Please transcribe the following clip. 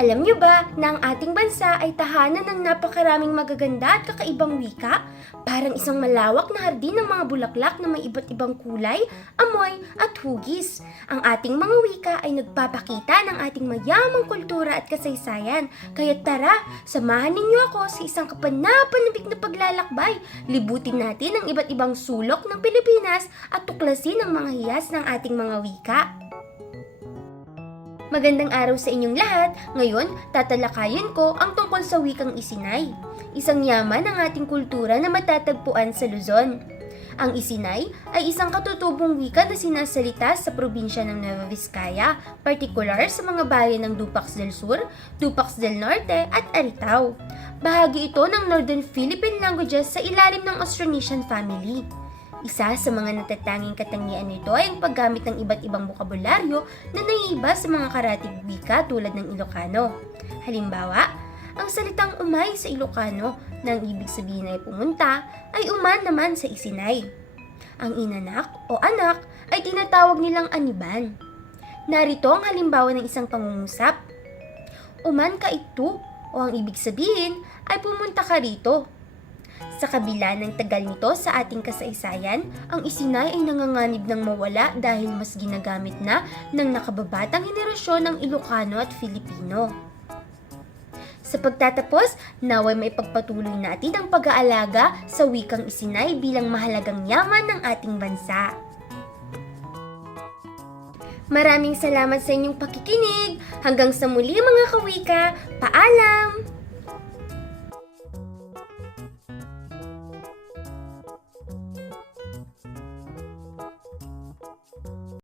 Alam niyo ba na ang ating bansa ay tahanan ng napakaraming magaganda at kakaibang wika? Parang isang malawak na hardin ng mga bulaklak na may iba't ibang kulay, amoy at hugis. Ang ating mga wika ay nagpapakita ng ating mayamang kultura at kasaysayan. Kaya tara, samahan ninyo ako sa isang kapanapanabik na paglalakbay. Libutin natin ang iba't ibang sulok ng Pilipinas at tuklasin ang mga hiyas ng ating mga wika. Magandang araw sa inyong lahat. Ngayon, tatalakayin ko ang tungkol sa wikang Isinay. Isang yaman ng ating kultura na matatagpuan sa Luzon. Ang Isinay ay isang katutubong wika na sinasalita sa probinsya ng Nueva Vizcaya, partikular sa mga bayan ng Dupax del Sur, Dupax del Norte at Aritao. Bahagi ito ng Northern Philippine languages sa ilalim ng Austronesian family. Isa sa mga natatanging katangian nito ay ang paggamit ng iba't ibang bokabularyo na naiiba sa mga karatig wika tulad ng Ilocano. Halimbawa, ang salitang umay sa Ilocano na ang ibig sabihin ay pumunta ay uman naman sa isinay. Ang inanak o anak ay tinatawag nilang aniban. Narito ang halimbawa ng isang pangungusap. Uman ka ito o ang ibig sabihin ay pumunta ka rito. Sa kabila ng tagal nito sa ating kasaysayan, ang isinay ay nanganganib ng mawala dahil mas ginagamit na ng nakababatang henerasyon ng Ilocano at Filipino. Sa pagtatapos, naway may pagpatuloy natin ang pag-aalaga sa wikang isinay bilang mahalagang yaman ng ating bansa. Maraming salamat sa inyong pakikinig. Hanggang sa muli mga kawika. Paalam!